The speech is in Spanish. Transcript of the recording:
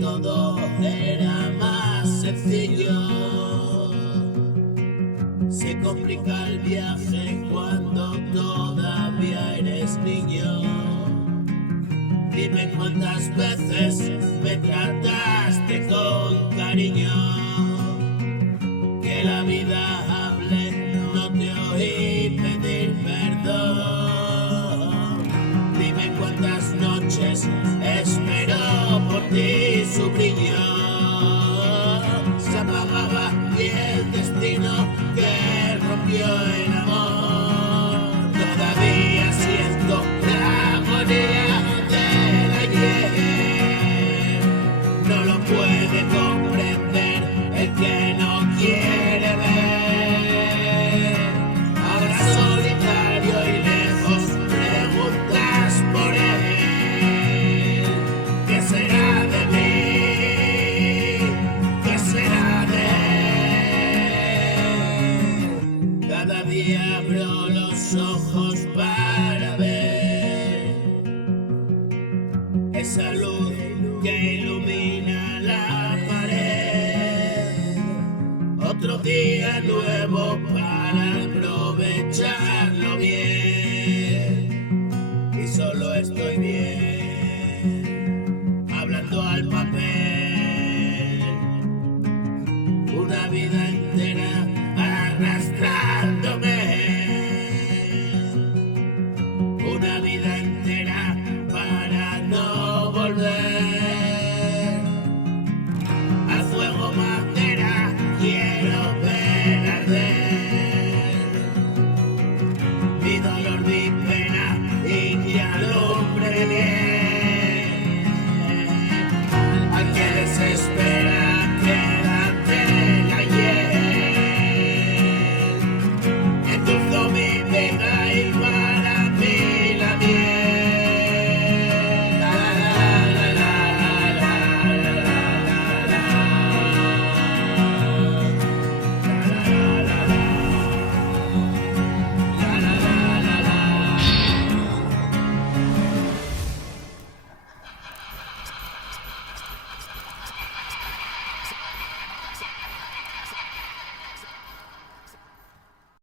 todo era más sencillo. Se complica el viaje cuando todavía eres niño. Dime cuántas veces me trataste con cariño. Que la vida hable, no te oí pedir perdón. Dime cuántas noches espero por ti su brillo. Se apagaba y el destino que rompió el amor. Todavía siento la agonía del ayer. No lo puede comprender el que no quiere ver. Ahora solitario y lejos preguntas por él. ¿Qué será de mí? ¿Qué será de él? Cada día abro los ojos